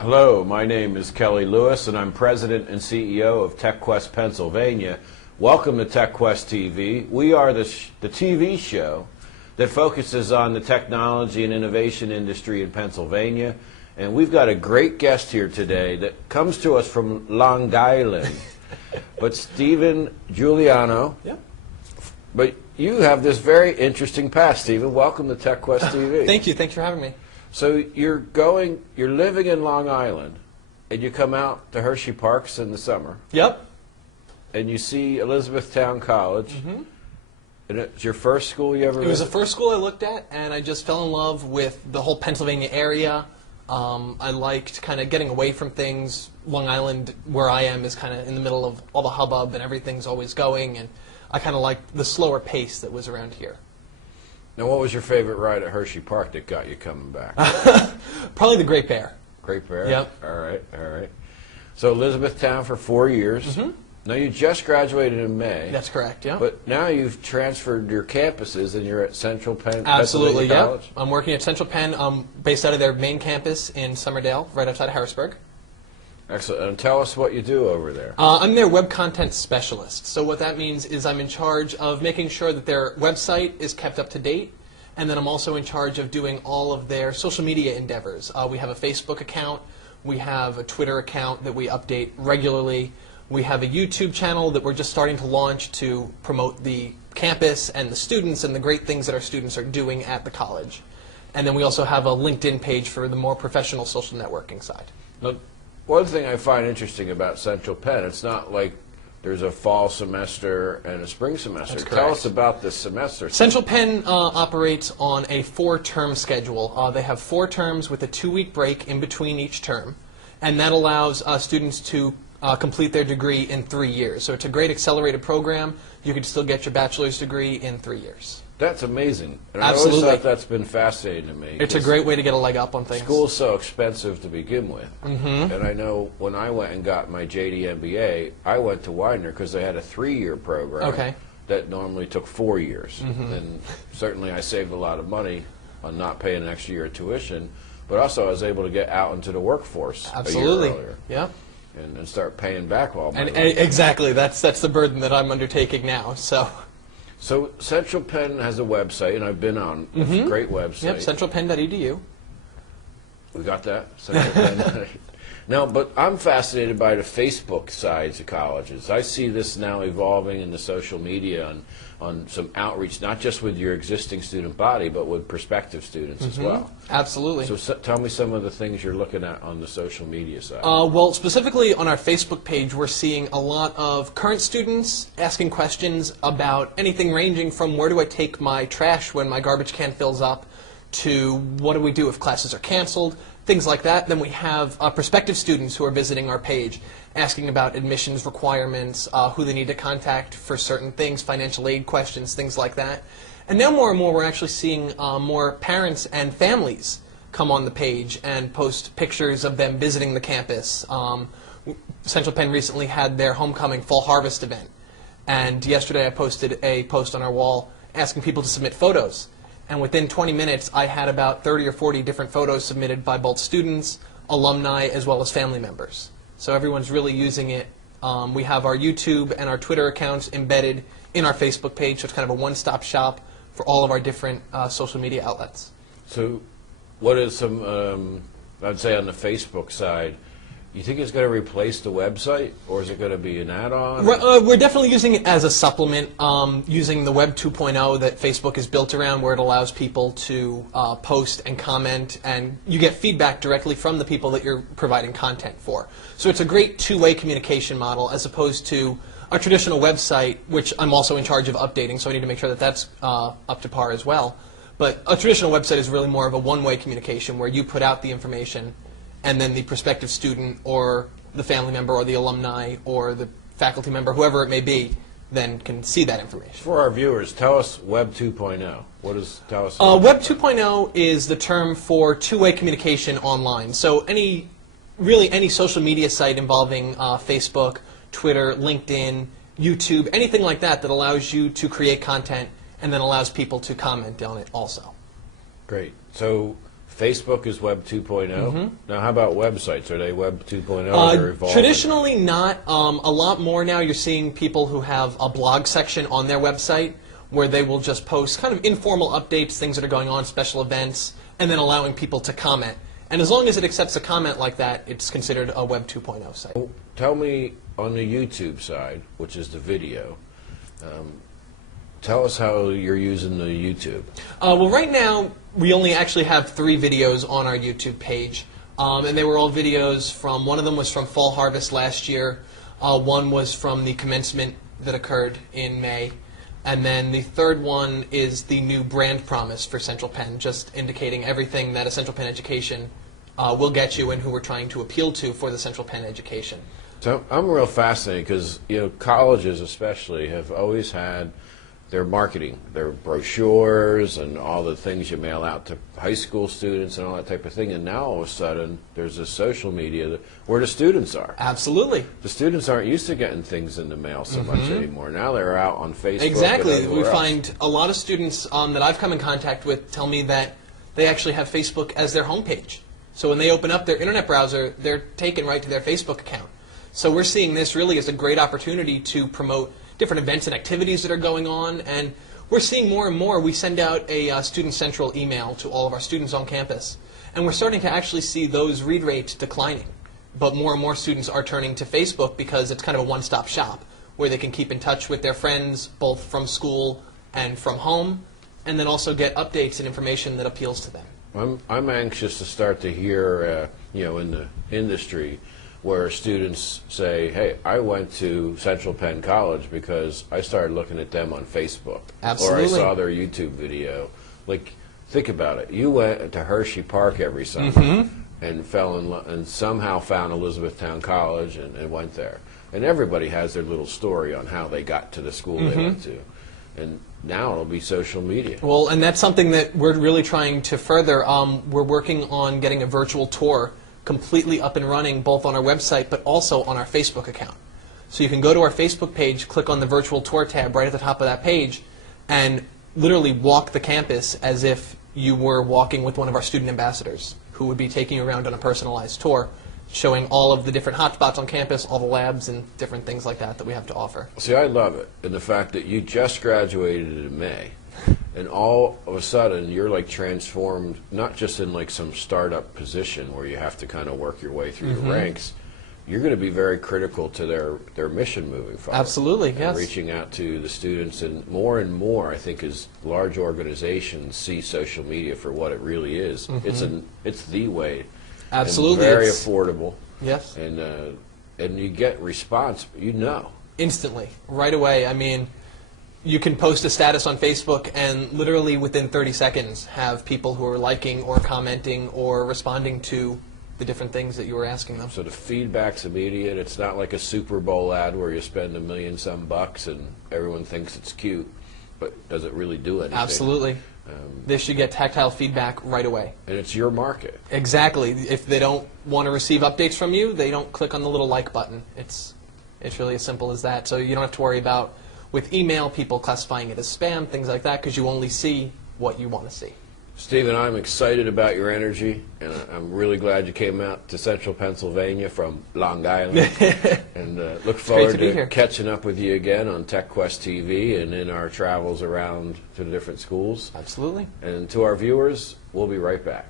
Hello, my name is Kelly Lewis, and I'm President and CEO of TechQuest Pennsylvania. Welcome to TechQuest TV. We are the TV show that focuses on the technology and innovation industry in Pennsylvania. And we've got a great guest here today that comes to us from Long Island. But Stephen Juliano. Yep. But you have this very interesting past, Stephen. Welcome to TechQuest TV. Thank you. Thanks for having me. So you're living in Long Island, and you come out to Hershey Parks in the summer. Yep. And you see Elizabethtown College. Mm-hmm. And it's your first school you ever visited? It was the first school I looked at, and I just fell in love with the whole Pennsylvania area. I liked kind of getting away from things. Long Island, where I am, is kind of in the middle of all the hubbub, and everything's always going, and I kind of liked the slower pace that was around here. Now, what was your favorite ride at Hershey Park that got you coming back? Probably the Great Bear. Great Bear? Yep. All right, all right. So Elizabethtown for 4 years. Mm-hmm. Now, you just graduated in May. That's correct, yeah. But now you've transferred your campuses, and you're at Central Penn. Absolutely, yeah. College? I'm working at Central Penn. I'm based out of their main campus in Summerdale, right outside of Harrisburg. Excellent. And tell us what you do over there. I'm their web content specialist. So what that means is I'm in charge of making sure that their website is kept up to date, and then I'm also in charge of doing all of their social media endeavors. We have a Facebook account, we have a Twitter account that we update regularly, we have a YouTube channel that we're just starting to launch to promote the campus and the students and the great things that our students are doing at the college. And then we also have a LinkedIn page for the more professional social networking side. Now, one thing I find interesting about Central Penn, it's not like there's a fall semester and a spring semester. That's correct. Tell us about this semester. Central Penn operates on a 4-term schedule. They have 4 terms with a 2-week break in between each term, and that allows students to complete their degree in 3 years. So it's a great accelerated program. You can still get your bachelor's degree in 3 years. That's amazing. And Absolutely. I always thought that's been fascinating to me. It's a great way to get a leg up on things. School's so expensive to begin with. Mm-hmm. And I know when I went and got my JD MBA, I went to Widener because they had a 3-year program that normally took 4 years. Mm-hmm. And certainly I saved a lot of money on not paying an extra year of tuition, but also I was able to get out into the workforce Absolutely. a year earlier. Yeah. And start paying back all my money. Exactly. That's the burden that I'm undertaking now. So Central Penn has a website, and I've been on. It's a great website. Yep, centralpenn.edu. We got that? Central Penn. Now, but I'm fascinated by the Facebook sides of colleges. I see this now evolving in the social media on some outreach, not just with your existing student body, but with prospective students as well. Absolutely. So tell me some of the things you're looking at on the social media side. Well, specifically on our Facebook page, we're seeing a lot of current students asking questions about anything ranging from where do I take my trash when my garbage can fills up, to what do we do if classes are canceled, things like that. Then we have prospective students who are visiting our page asking about admissions requirements, who they need to contact for certain things, financial aid questions, things like that. And now more and more we're actually seeing more parents and families come on the page and post pictures of them visiting the campus. Central Penn recently had their homecoming fall harvest event, and yesterday I posted a post on our wall asking people to submit photos. And within 20 minutes, I had about 30 or 40 different photos submitted by both students, alumni, as well as family members. So everyone's really using it. We have our YouTube and our Twitter accounts embedded in our Facebook page, so it's kind of a one-stop shop for all of our different social media outlets. So what is some, I'd say on the Facebook side, you think it's going to replace the website, or is it going to be an add-on? We're definitely using it as a supplement, using the Web 2.0 that Facebook is built around, where it allows people to post and comment, and you get feedback directly from the people that you're providing content for. So it's a great two-way communication model, as opposed to a traditional website, which I'm also in charge of updating, so I need to make sure that that's up to par as well. But a traditional website is really more of a one-way communication, where you put out the information, and then the prospective student or the family member or the alumni or the faculty member, whoever it may be, then can see that information. For our viewers, tell us Web 2.0. What is, tell us? Web 2.0 is the term for two-way communication online. So really any social media site involving Facebook, Twitter, LinkedIn, YouTube, anything like that that allows you to create content and then allows people to comment on it also. Great. So Facebook is Web 2.0. Now, how about websites? Are they Web 2.0 or evolving? Traditionally not. A lot more now you're seeing people who have a blog section on their website where they will just post kind of informal updates, things that are going on, special events, and then allowing people to comment. And as long as it accepts a comment like that, it's considered a Web 2.0 site. Tell me, on the YouTube side, which is the video, tell us how you're using the YouTube. Well, right now, we only actually have 3 videos on our YouTube page. And they were all videos from, one of them was from Fall Harvest last year. One was from the commencement that occurred in May. And then the third one is the new brand promise for Central Penn, just indicating everything that a Central Penn education will get you and who we're trying to appeal to for the Central Penn education. So I'm real fascinated because, you know, colleges especially have always had their marketing, their brochures and all the things you mail out to high school students and all that type of thing. And now all of a sudden there's this social media where the students are. Absolutely. The students aren't used to getting things in the mail so much anymore. Now they're out on Facebook. Exactly. And we else. find a lot of students that I've come in contact with tell me that they actually have Facebook as their homepage. So when they open up their internet browser, they're taken right to their Facebook account. So we're seeing this really as a great opportunity to promote different events and activities that are going on, and we're seeing more and more. We send out a Student Central email to all of our students on campus, and we're starting to actually see those read rates declining. But more and more students are turning to Facebook because it's kind of a one-stop shop where they can keep in touch with their friends, both from school and from home, and then also get updates and information that appeals to them. I'm anxious to start to hear, you know, in the industry, where students say, hey, I went to Central Penn College because I started looking at them on Facebook. Absolutely. Or I saw their YouTube video. Like, think about it. You went to Hershey Park every summer and fell in love and somehow found Elizabethtown College and went there. And everybody has their little story on how they got to the school they went to. And now it'll be social media. Well, and that's something that we're really trying to further. We're working on getting a virtual tour completely up and running both on our website but also on our Facebook account. So you can go to our Facebook page, click on the virtual tour tab right at the top of that page, and literally walk the campus as if you were walking with one of our student ambassadors who would be taking you around on a personalized tour, showing all of the different hotspots on campus, all the labs and different things like that that we have to offer. See, I love it. And the fact that you just graduated in May, and all of a sudden you're like transformed, not just in like some startup position where you have to kind of work your way through the ranks. You're going to be very critical to their mission moving forward. Absolutely, and yes. Reaching out to the students, and more, I think, as large organizations see social media for what it really is. It's the way. Absolutely. And very affordable. Yes. And you get response, you know. Instantly, right away. I mean, you can post a status on Facebook and literally within 30 seconds have people who are liking or commenting or responding to the different things that you were asking them. So the feedback's immediate. It's not like a Super Bowl ad where you spend $1 million some bucks and everyone thinks it's cute, but does it really do anything? Absolutely. They should get tactile feedback right away. And it's your market. Exactly. If they don't want to receive updates from you, they don't click on the little like button. It's really as simple as that. So you don't have to worry about, with email, people classifying it as spam, things like that, because you only see what you want to see. Stephen, I'm excited about your energy, and I'm really glad you came out to Central Pennsylvania from Long Island. And look forward to catching up with you again on TechQuest TV and in our travels around to the different schools. Absolutely. And to our viewers, we'll be right back.